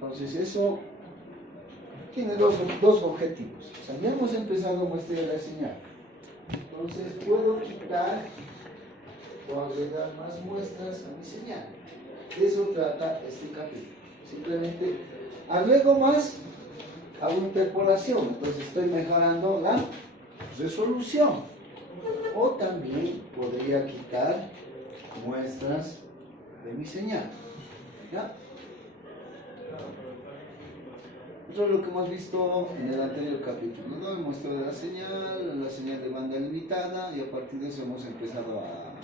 Entonces eso tiene dos objetivos. O sea, ya hemos empezado a muestrear la señal. Entonces puedo quitar o agregar más muestras a mi señal. De eso trata este capítulo. Simplemente agrego más, hago interpolación, entonces estoy mejorando la resolución. O también podría quitar muestras de mi señal. ¿Ya? Eso es lo que hemos visto en el anterior capítulo, ¿no? El muestreo de la señal de banda limitada, y a partir de eso hemos empezado a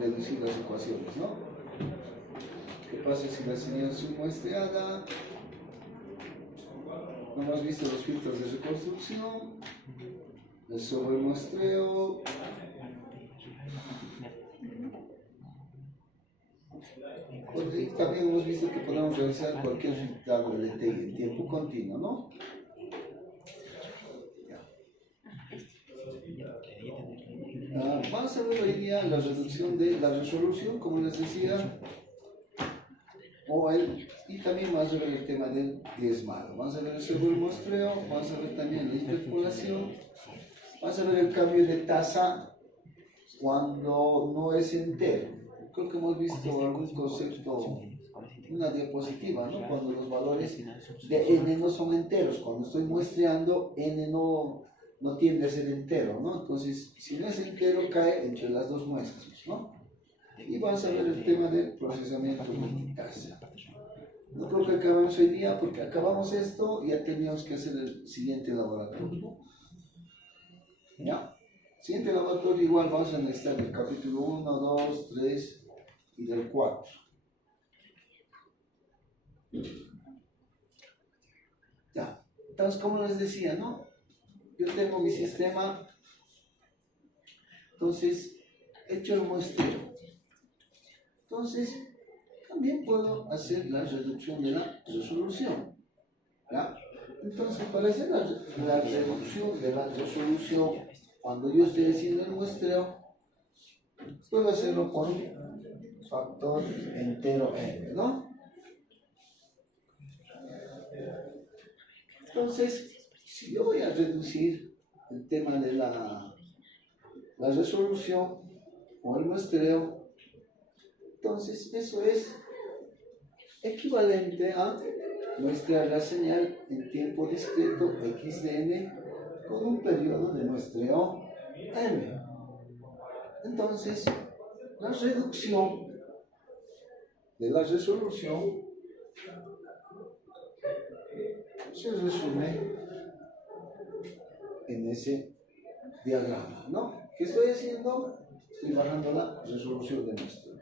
deducir las ecuaciones, ¿no? ¿Qué pasa si la señal es submuestreada? Hemos visto los filtros de reconstrucción, el sobremuestreo. Y también hemos visto que podemos realizar cualquier filtrado LTI en tiempo continuo, ¿no? Vamos a ver hoy día la reducción de la resolución, como les decía, y también vamos a ver el tema del diezmado. Vamos a ver el sobremuestreo, vamos a ver también la interpolación, vamos a ver el cambio de tasa cuando no es entero. Creo que hemos visto algún concepto, una diapositiva, ¿no? Cuando los valores de n no son enteros, cuando estoy muestreando, n no tiende a ser entero, ¿no? Entonces, si no es entero, cae entre las dos muestras, ¿no? Y vamos a ver el tema del procesamiento multitasa. No creo que acabemos hoy día, porque acabamos esto y ya teníamos que hacer el siguiente laboratorio. ¿Ya? Siguiente laboratorio igual vamos a necesitar del capítulo 1, 2, 3 y del 4. Ya. Entonces, como les decía, ¿no? Yo tengo mi sistema, entonces he hecho el muestreo. Entonces, también puedo hacer la reducción de la resolución. ¿Ya? Entonces, para hacer la reducción de la resolución, cuando yo estoy haciendo el muestreo, puedo hacerlo con factor entero n, ¿no? Entonces, si yo voy a reducir el tema de la resolución o el muestreo, entonces eso es equivalente a muestrear la señal en tiempo discreto x de n con un periodo de muestreo m. Entonces, la reducción de la resolución se resume en ese diagrama, ¿no? ¿Qué estoy haciendo? Estoy bajando la resolución de muestreo.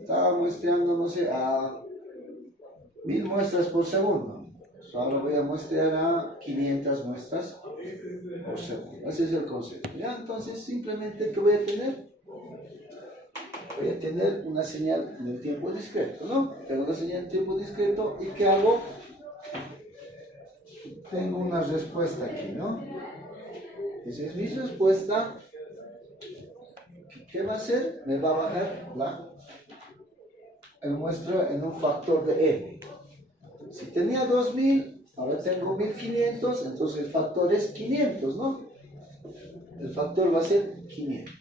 Estaba muestreando, no sé, a 1000 muestras por segundo. Ahora voy a muestrear a 500 muestras por segundo. Ese es el concepto. ¿Ya? Entonces, simplemente, ¿qué voy a tener? Voy a tener una señal en el tiempo discreto, ¿no? Tengo una señal en tiempo discreto, ¿y qué hago? Tengo una respuesta aquí, ¿no? Esa es mi respuesta. ¿Qué va a hacer? Me va a bajar el muestreo en un factor de n. Si tenía 2000, ahora tengo 1500, entonces el factor es 500, ¿no? El factor va a ser 500.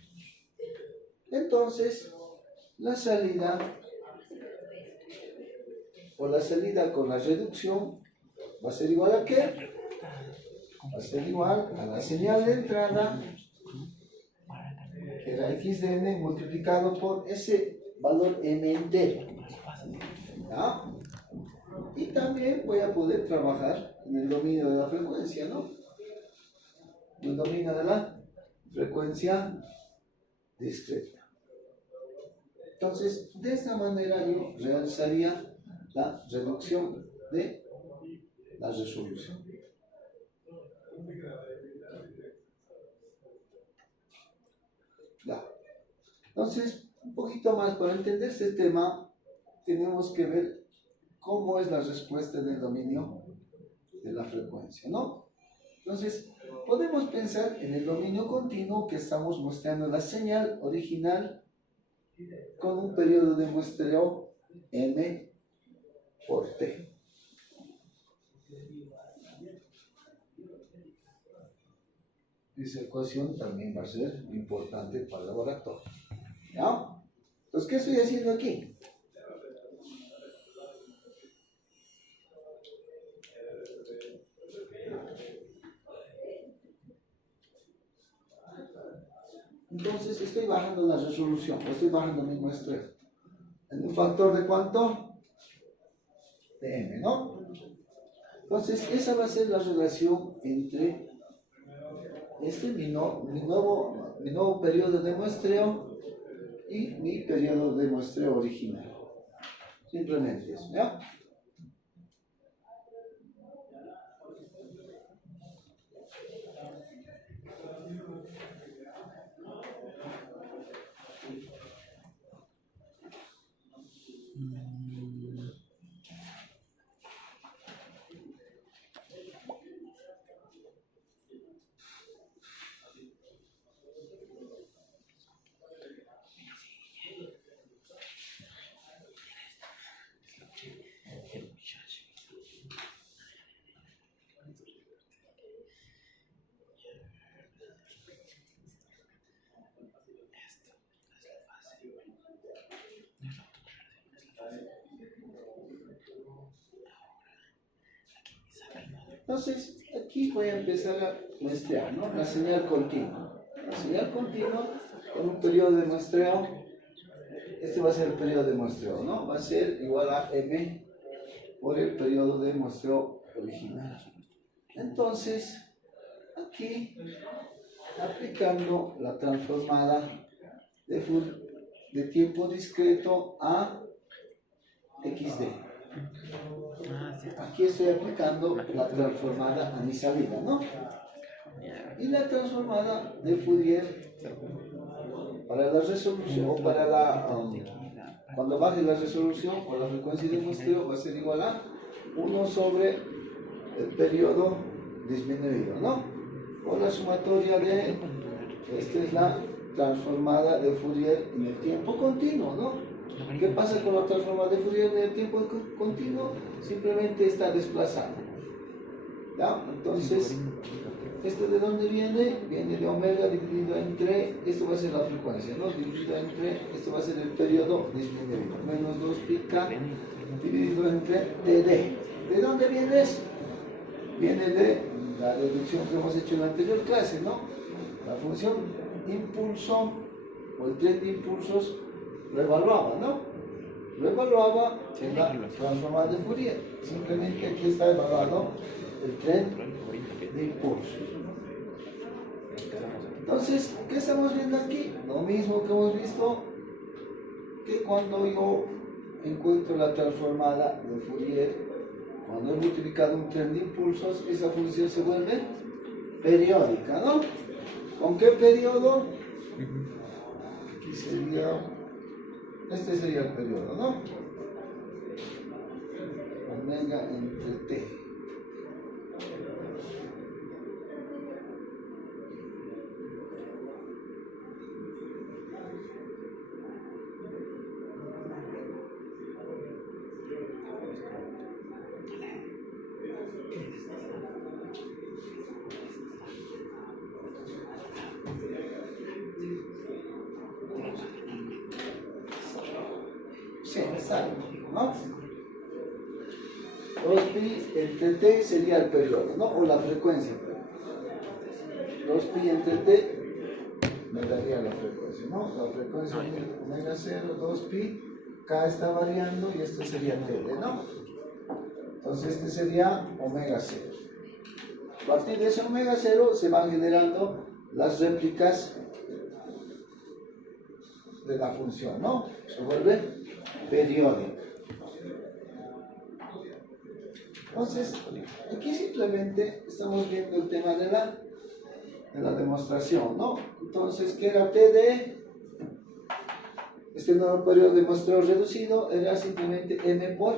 Entonces, la salida con la reducción va a ser igual a ¿qué? Va a ser igual a la señal de entrada, que era x de n multiplicado por ese valor m entero. ¿Ya? Y también voy a poder trabajar en el dominio de la frecuencia, ¿no? En el dominio de la frecuencia discreta. Entonces, de esta manera yo realizaría la reducción de la resolución. Ya. Entonces, un poquito más, para entender este tema, tenemos que ver cómo es la respuesta del dominio de la frecuencia, ¿no? Entonces, podemos pensar en el dominio continuo, que estamos mostrando la señal original con un periodo de muestreo m por T. Esa ecuación también va a ser importante para el laboratorio. ¿Ya? Entonces, ¿qué estoy haciendo aquí? Entonces, estoy bajando la resolución, estoy bajando mi muestreo. ¿En un factor de cuánto? De m, ¿no? Entonces, esa va a ser la relación entre mi nuevo periodo de muestreo y mi periodo de muestreo original. Simplemente eso, ¿ya? Entonces, aquí voy a empezar a muestrear, ¿no? La señal continua. La señal continua con un periodo de muestreo. Este va a ser el periodo de muestreo, ¿no? Va a ser igual a m por el periodo de muestreo original. Entonces, aquí, aplicando la transformada de tiempo discreto a xd. Aquí estoy aplicando la transformada a mi salida, ¿no? Y la transformada de Fourier para la resolución, o para cuando baje la resolución o la frecuencia de muestreo va a ser igual a 1 sobre el periodo disminuido, ¿no? O la sumatoria de, esta es la transformada de Fourier en el tiempo continuo, ¿no? ¿Qué pasa con la transformada de Fourier en el tiempo continuo? Simplemente está desplazada. ¿Ya? Entonces, ¿esto de dónde viene? Viene de omega dividido entre, esto va a ser la frecuencia, ¿no? Dividido entre, esto va a ser el periodo disminuido, menos 2πk dividido entre dd. ¿De dónde viene eso? Viene de la deducción que hemos hecho en la anterior clase, ¿no? La función impulso o el tren de impulsos lo evaluaba, ¿no? Lo evaluaba en la transformada de Fourier. Simplemente aquí está evaluado el tren de impulso. Entonces, ¿qué estamos viendo aquí? Lo mismo que hemos visto que cuando yo encuentro la transformada de Fourier, cuando he multiplicado un tren de impulsos, esa función se vuelve periódica, ¿no? ¿Con qué periodo? Aquí sería, este sería el periodo, ¿no? Omega entre t. Sí, exacto, ¿no? 2pi entre t sería el periodo, ¿no? O la frecuencia. 2pi entre t me daría la frecuencia, ¿no? La frecuencia omega 0, 2pi, k está variando y esto sería td, ¿no? Entonces este sería omega 0. A partir de ese omega 0 se van generando las réplicas de la función, ¿no? Se vuelve periódica. Entonces, aquí simplemente estamos viendo el tema de la demostración, ¿no? Entonces, ¿qué era T de este nuevo periodo de muestreo reducido? Era simplemente M por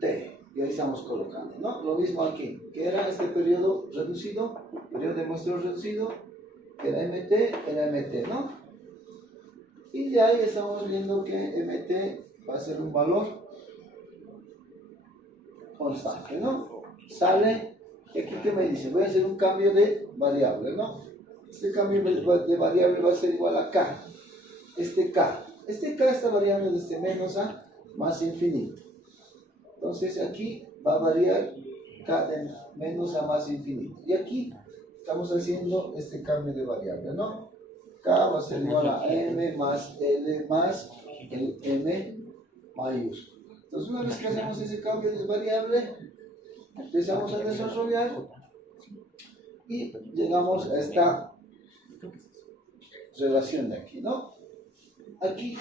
T. Y ahí estamos colocando, ¿no? Lo mismo aquí. ¿Qué era este periodo reducido? Periodo de muestreo reducido. Era MT, ¿no? Y de ahí estamos viendo que MT va a ser un valor constante, ¿no? Sale, y aquí ¿qué me dice? Voy a hacer un cambio de variable, ¿no? Este cambio de variable va a ser igual a k. Este k está variando desde menos a más infinito. Entonces aquí va a variar k de menos a más infinito. Y aquí estamos haciendo este cambio de variable, ¿no? K va a ser igual a m más l más el m mayúsculo. Entonces una vez que hacemos ese cambio de variable, empezamos a desarrollar y llegamos a esta relación de aquí, ¿no? Aquí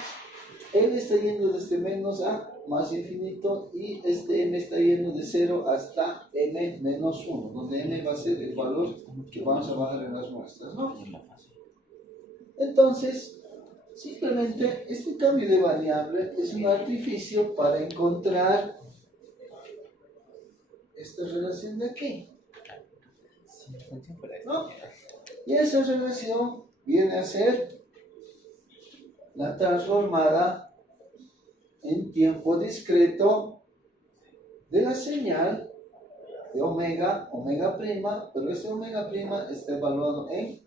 L está yendo desde menos a más infinito y este m está yendo de 0 hasta n menos 1, donde n va a ser el valor que vamos a bajar en las muestras, ¿no? Entonces, simplemente este cambio de variable es un artificio para encontrar esta relación de aquí, ¿no? Y esa relación viene a ser la transformada en tiempo discreto de la señal de omega, omega prima, pero este omega prima está evaluado en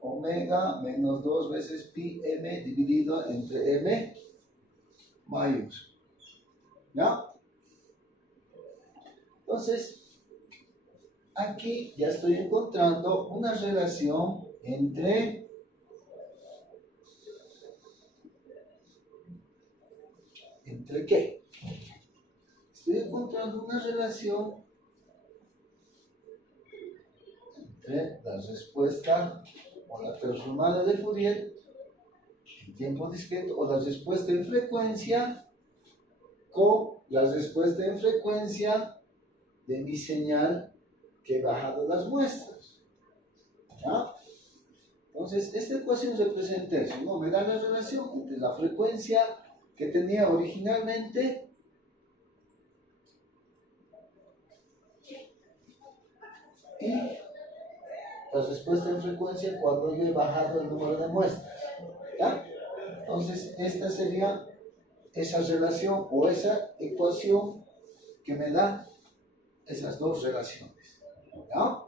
omega menos 2 veces pi m dividido entre m mayúsculo, ¿ya? Entonces, aquí ya estoy encontrando una relación entre ¿qué? Estoy encontrando una relación entre la respuesta o la transformada de Fourier en tiempo discreto o la respuesta en frecuencia con la respuesta en frecuencia de mi señal que he bajado las muestras, ¿ya? Entonces, esta ecuación representa eso, ¿no? Me da la relación entre la frecuencia que tenía originalmente y la respuesta en frecuencia cuando yo he bajado el número de muestras, ¿ya? Entonces, esta sería esa relación o esa ecuación que me da esas dos relaciones, ¿ya?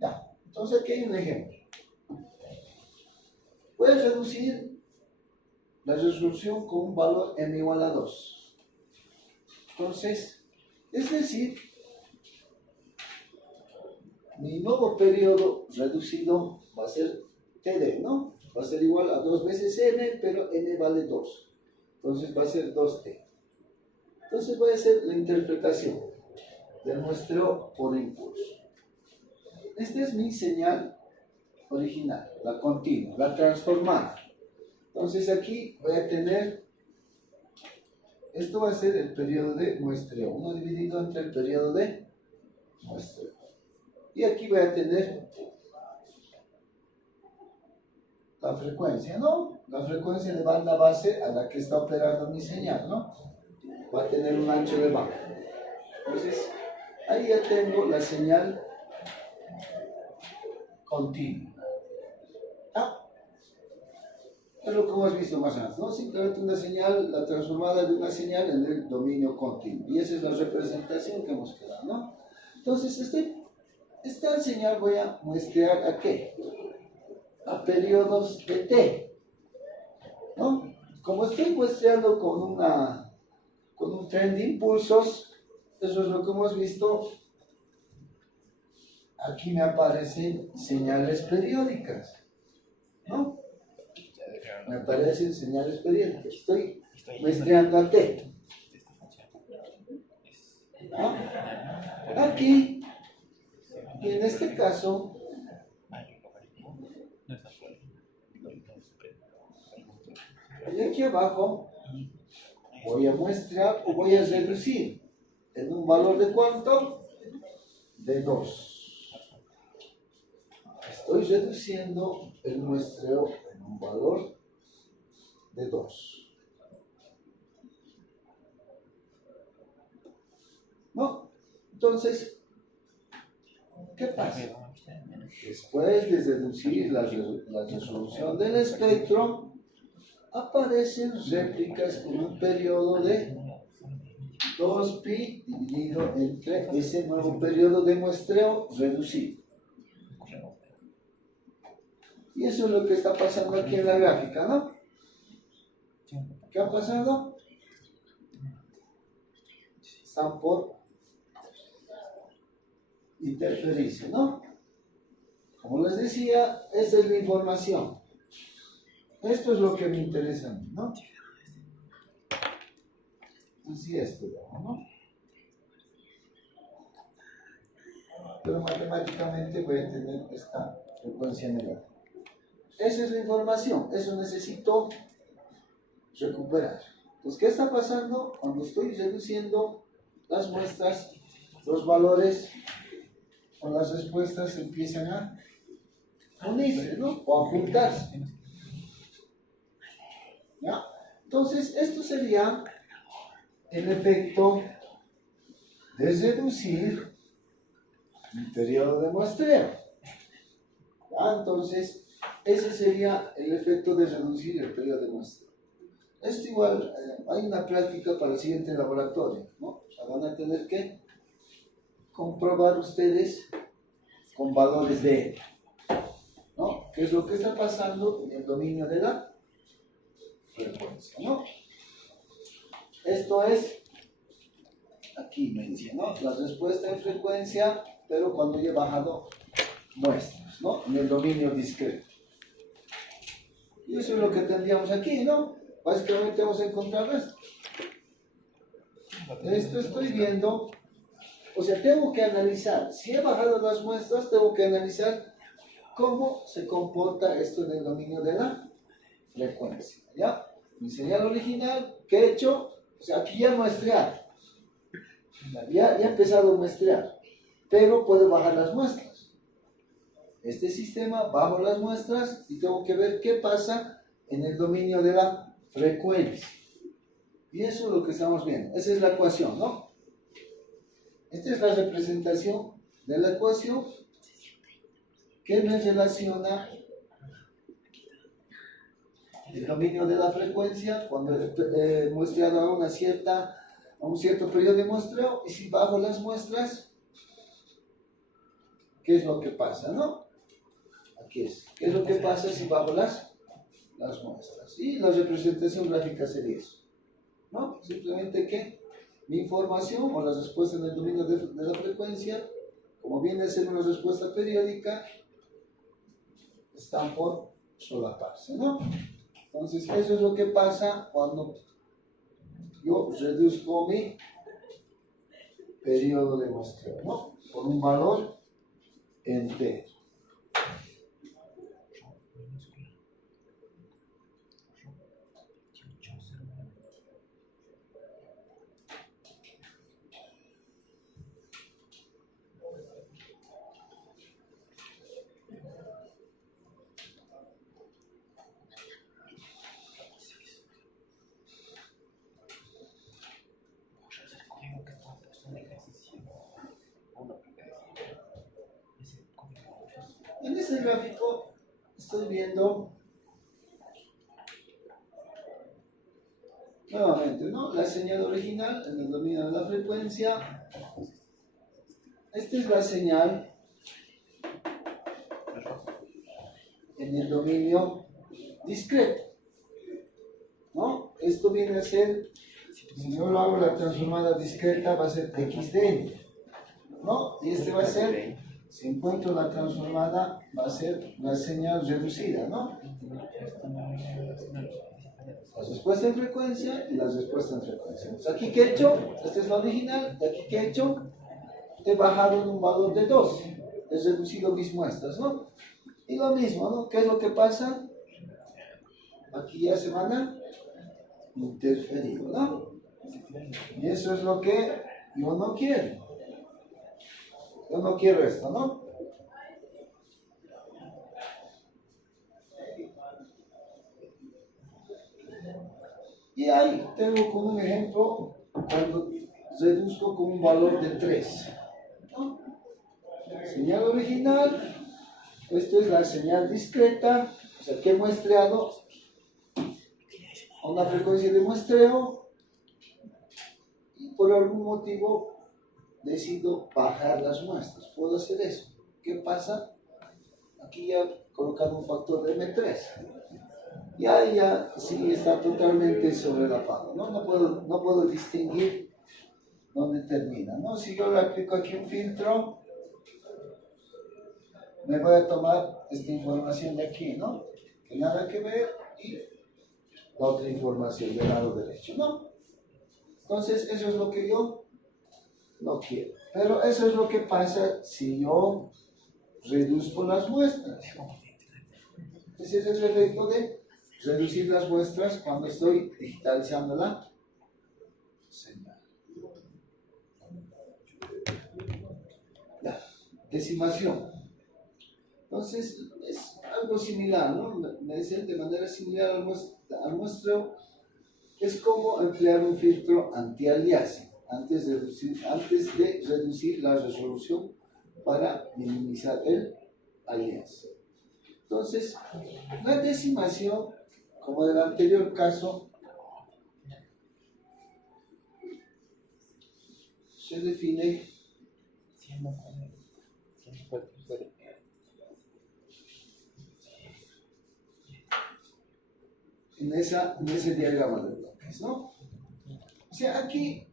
Ya, entonces aquí hay un ejemplo. Voy a reducir la resolución con un valor m igual a 2. Entonces, es decir, mi nuevo periodo reducido va a ser TD, ¿no? Va a ser igual a 2 veces n, pero n vale 2. Entonces va a ser 2t. Entonces voy a hacer la interpretación del muestreo por impulso. Esta es mi señal original, la continua, la transformada. Entonces aquí voy a tener, esto va a ser el periodo de muestreo, 1 dividido entre el periodo de muestreo. Y aquí voy a tener la frecuencia, ¿no? La frecuencia de banda base a la que está operando mi señal, ¿no? Va a tener un ancho de banda. Entonces, ahí ya tengo la señal continua. ¿Ah? Es lo que hemos visto más antes, ¿no? Simplemente una señal, la transformada de una señal en el dominio continuo. Y esa es la representación que hemos quedado, ¿no? Entonces, esta señal voy a muestrear ¿a qué? A periodos de t, ¿no? Como estoy muestreando con un tren de impulsos, eso es lo que hemos visto. Aquí me aparecen señales periódicas, ¿no? Me aparecen señales periódicas. Estoy muestreando a t, ¿no? Aquí, y en este caso, y aquí abajo, voy a muestrear o voy a reducir en un valor de ¿cuánto? De 2. Estoy reduciendo el muestreo en un valor de 2. ¿No? Entonces, ¿qué pasa? Después de deducir la resolución del espectro, aparecen réplicas con un periodo de 2pi dividido entre ese nuevo periodo de muestreo reducido. Y eso es lo que está pasando aquí en la gráfica, ¿no? ¿Qué ha pasado? Están por interferirse, ¿no? Como les decía, esta es la información. Esto es lo que me interesa a mí, ¿no? Así es, ¿no? Pero matemáticamente voy a tener esta frecuencia negativa. Esa es la información, eso necesito recuperar. Entonces, ¿qué está pasando? Cuando estoy reduciendo las muestras, los valores o las respuestas empiezan a unirse, ¿no? O a juntarse. ¿Ya? Entonces, esto sería el efecto de reducir el periodo de muestreo. ¿Ya? Entonces, ese sería el efecto de reducir el periodo de muestreo. Esto igual, hay una práctica para el siguiente laboratorio, ¿no? O sea, van a tener que comprobar ustedes con valores de, ¿no? ¿Qué es lo que está pasando en el dominio de la frecuencia, ¿no? Esto es, aquí mencionó, la respuesta en frecuencia, pero cuando yo he bajado muestras, ¿no? En el dominio discreto. Y eso es lo que tendríamos aquí, ¿no? Básicamente vamos a encontrar esto. Esto estoy viendo, o sea, tengo que analizar, si he bajado las muestras, tengo que analizar cómo se comporta esto en el dominio de la frecuencia, ¿ya? Mi señal original, ¿qué he hecho? O sea, aquí ya muestrear, ya he empezado a muestrear, pero puedo bajar las muestras. Este sistema, bajo las muestras y tengo que ver qué pasa en el dominio de la frecuencia. Y eso es lo que estamos viendo. Esa es la ecuación, ¿no? Esta es la representación de la ecuación que me relaciona el dominio de la frecuencia cuando he muestreado a un cierto periodo de muestreo, y si bajo las muestras, ¿qué es lo que pasa, no? Aquí es. ¿Qué es lo que pasa si bajo las muestras? Y la representación gráfica sería eso, ¿no? Simplemente que mi información o la respuesta en el dominio de la frecuencia, como viene a ser una respuesta periódica, están por solaparse, ¿no? Entonces, eso es lo que pasa cuando yo reduzco mi periodo de muestreo, ¿no? Por un valor entero. En este gráfico estoy viendo nuevamente, ¿no? La señal original en el dominio de la frecuencia. Esta es la señal en el dominio discreto, ¿no? Esto viene a ser, si yo lo hago la transformada discreta, va a ser XD, ¿no? Y este va a ser, si encuentro la transformada, va a ser la señal reducida, ¿no? La respuesta en frecuencia y la respuesta en frecuencia. Entonces, aquí que he hecho, esta es la original, y aquí que he hecho, he bajado en un valor de 2, he reducido mis muestras, ¿no? Y lo mismo, ¿no? ¿Qué es lo que pasa? Aquí ya se van a interferir, ¿no? Y eso es lo que yo no quiero. Yo no quiero esto, ¿no? Y ahí tengo como un ejemplo cuando reduzco con un valor de 3, ¿no? Señal original, Esto es la señal discreta, o sea, que he muestreado a una frecuencia de muestreo y por algún motivo decido bajar las muestras. Puedo hacer eso. ¿Qué pasa? Aquí ya colocando un factor de M3. Ya sí está totalmente sobrelapado, ¿no? No puedo distinguir dónde termina, ¿no? Si yo le aplico aquí un filtro, me voy a tomar esta información de aquí, ¿no? Que nada que ver, y la otra información del lado derecho, ¿no? Entonces, eso es lo que yo no quiero. Pero eso es lo que pasa si yo reduzco las muestras. Ese es el efecto de reducir las muestras cuando estoy digitalizando la señal. La decimación. Entonces, es algo similar, ¿no? Me dicen de manera similar al muestreo. Es como emplear un filtro anti-aliasing antes de reducir la resolución para minimizar el aliasing. Entonces, la decimación, como en el anterior caso, se define en ese diagrama de bloques, ¿no? O sea, aquí,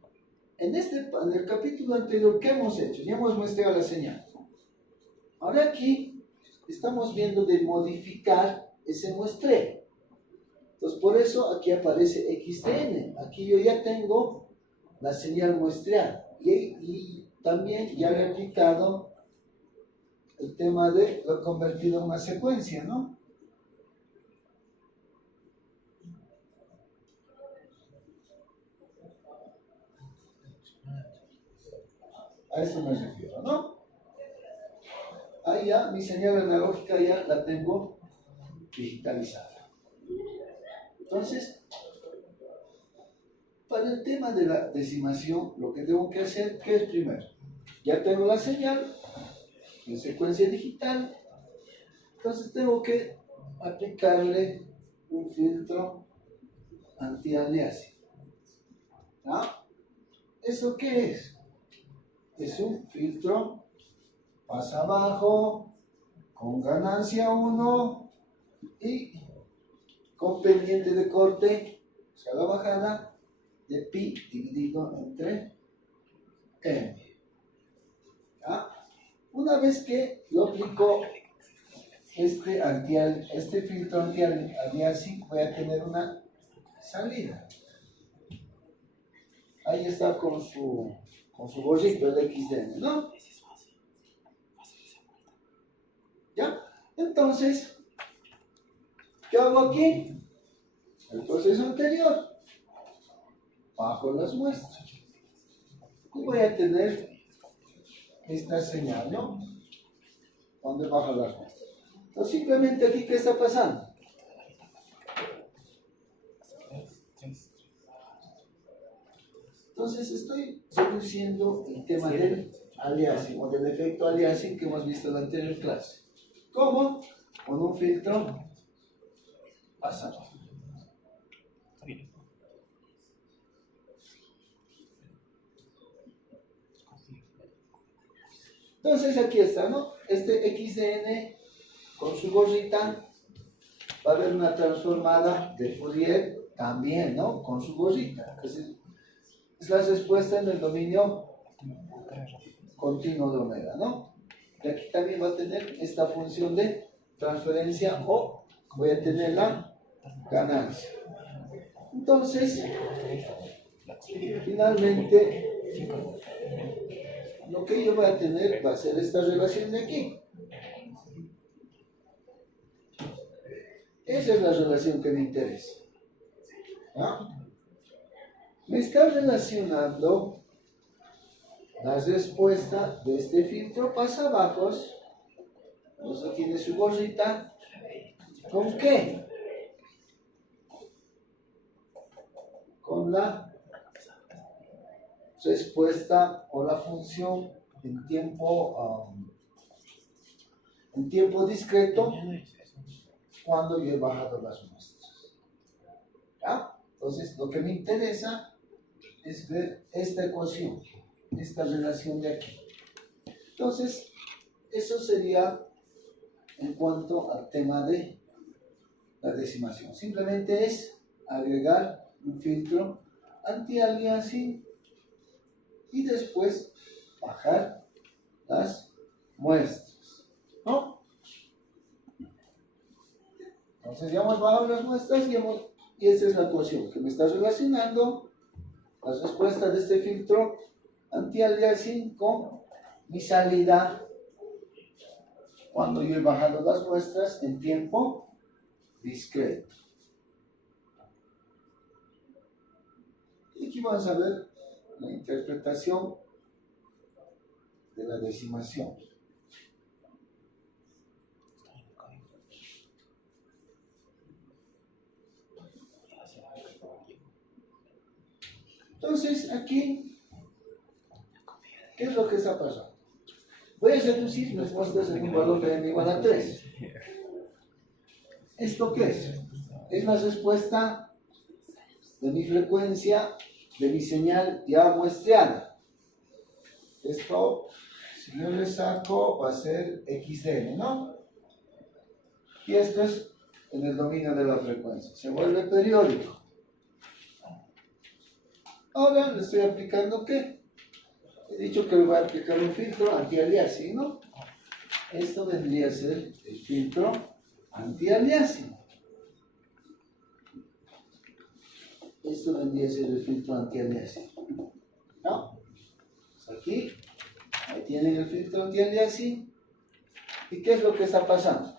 en el capítulo anterior, ¿qué hemos hecho? Ya hemos muestrado la señal. Ahora aquí estamos viendo de modificar ese muestreo. Entonces, por eso aquí aparece XTN. Aquí yo ya tengo la señal muestreada. Y también ya he aplicado el tema de lo convertido en una secuencia, ¿no? A eso me refiero, ¿no? Ahí ya mi señal analógica ya la tengo digitalizada. Entonces, para el tema de la decimación, lo que tengo que hacer, ¿qué es primero? Ya tengo la señal en secuencia digital, entonces tengo que aplicarle un filtro anti-aliasing. ¿No? ¿Eso qué es? Es un filtro pasa abajo, con ganancia 1 y con pendiente de corte, o sea, la bajada de pi dividido entre m. ¿Ya? Una vez que yo aplico este filtro anti-aliasing, voy a tener una salida. Ahí está con su gorrito, el XDN, ¿no? ¿Ya? Entonces, ¿qué hago aquí? El proceso anterior. Bajo las muestras. Y voy a tener esta señal, ¿no? Donde bajo las muestras. Entonces, simplemente aquí, ¿qué está pasando? Entonces, estoy reduciendo el tema del aliasing o del efecto aliasing que hemos visto en la anterior clase. ¿Cómo? Con un filtro pasado. Entonces aquí está, ¿no? Este XDN con su gorrita va a haber una transformada de Fourier también, ¿no? Con su gorrita. Es la respuesta en el dominio continuo de omega, ¿no? Y aquí también va a tener esta función de transferencia o voy a tener la ganancia. Entonces, finalmente, lo que yo voy a tener va a ser esta relación de aquí. Esa es la relación que me interesa. ¿Ah? Me está relacionando la respuesta de este filtro pasabajos, eso tiene su gorrita, ¿con qué? Con la respuesta o la función en tiempo en tiempo discreto cuando yo he bajado las muestras. ¿Ya? Entonces, lo que me interesa es ver esta ecuación, esta relación de aquí. Entonces, eso sería en cuanto al tema de la decimación. Simplemente es agregar un filtro anti-aliasing y después bajar las muestras, ¿no? Entonces ya hemos bajado las muestras y esta es la ecuación que me está relacionando las respuestas de este filtro anti-aliasing con mi salida cuando yo he bajado las muestras en tiempo discreto. Y aquí vamos a ver la interpretación de la decimación. Entonces, aquí, ¿qué es lo que está pasando? Voy a reducir las muestras en un valor de n igual a 3. ¿Esto qué es? Es la respuesta de mi frecuencia, de mi señal ya muestreada. Esto, si yo le saco, va a ser xn, ¿no? Y esto es en el dominio de la frecuencia. Se vuelve periódico. Ahora le estoy aplicando ¿qué? He dicho que le voy a aplicar un filtro anti-aliasing, ¿no? Esto vendría a ser el filtro anti-aliasing. Esto vendría a ser el filtro anti-aliasing, ¿no? Pues aquí, ahí tienen el filtro anti-aliasing. ¿Y qué es lo que está pasando?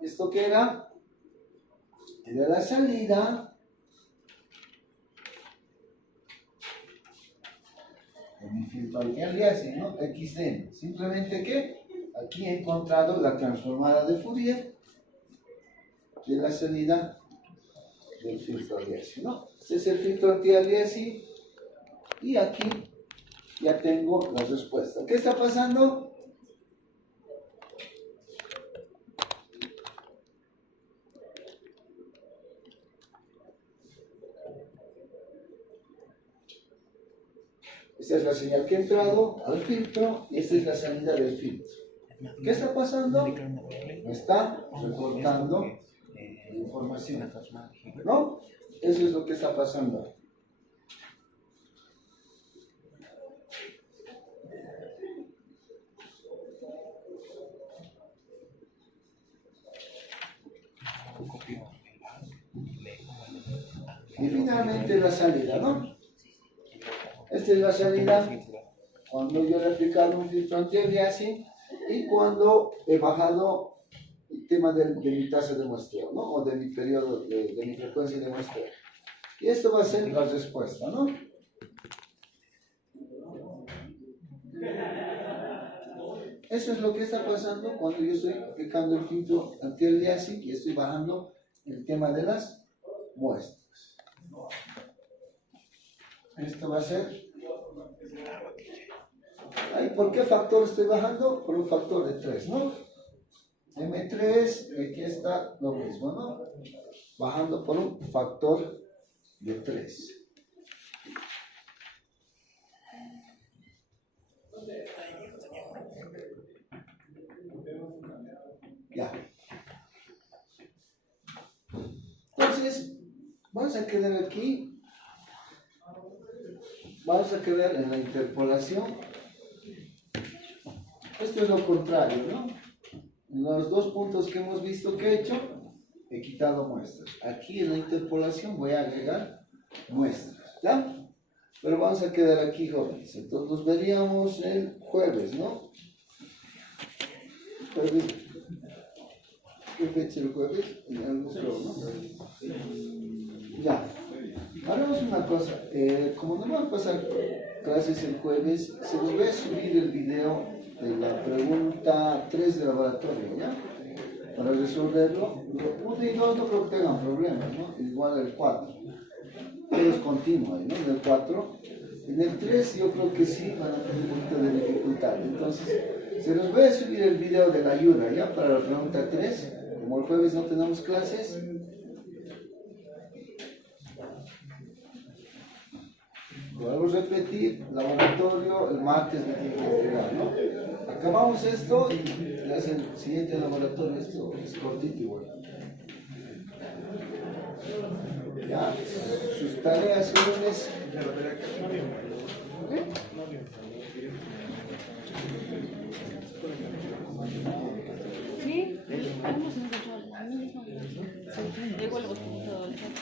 ¿Esto qué era? Era la salida de mi filtro anti-aliasing, ¿no? XN. Simplemente que aquí he encontrado la transformada de Fourier de la salida del filtro anti-aliasing, ¿no? Este es el filtro anti-aliasing y aquí ya tengo la respuesta. ¿Qué está pasando? Esta es la señal que ha entrado al filtro y esta es la salida del filtro. ¿Qué está pasando? Me está recortando información, ¿no? Eso es lo que está pasando. Y finalmente la salida, ¿no? Esta es la salida cuando yo le he aplicado un filtro anti-aliasing y cuando he bajado el tema de mi tasa de muestreo, ¿no? O de mi periodo, de mi frecuencia de muestreo. Y esto va a ser la respuesta, ¿no? Eso es lo que está pasando cuando yo estoy aplicando el filtro anti-aliasing y estoy bajando el tema de las muestras. Esto va a ser... ¿Por qué factor estoy bajando? Por un factor de 3, ¿no? M3, aquí está lo mismo, ¿no? Bajando por un factor de 3. Ya. Entonces, vamos a quedar aquí. Vamos a quedar en la interpolación. Esto es lo contrario, ¿no? En los dos puntos que hemos visto que he hecho, he quitado muestras. Aquí en la interpolación voy a agregar muestras, ¿ya? Pero vamos a quedar aquí, jóvenes. Entonces nos veríamos el jueves, ¿no? Jueves. ¿Qué fecha el jueves? Ya. Haremos una cosa, como no van a pasar clases el jueves, se los voy a subir el video de la pregunta 3 de laboratorio, ¿ya? Para resolverlo. 1 y 2 no creo que tengan problemas, ¿no? Igual el 4. Todo es continuo ahí, ¿no? En el 4. En el 3 yo creo que sí van a tener un poquito de dificultad. Entonces, Se los voy a subir el video de la ayuda, ¿ya? Para la pregunta 3. Como el jueves no tenemos clases. Vuelvo a repetir, laboratorio, el martes me tiene que entregar, ¿no? Acabamos esto y ya es el siguiente laboratorio, esto es cortito igual. Ya, sus tareas lunes. Sí, hemos encontrado la misma. Igual vos todo el chat.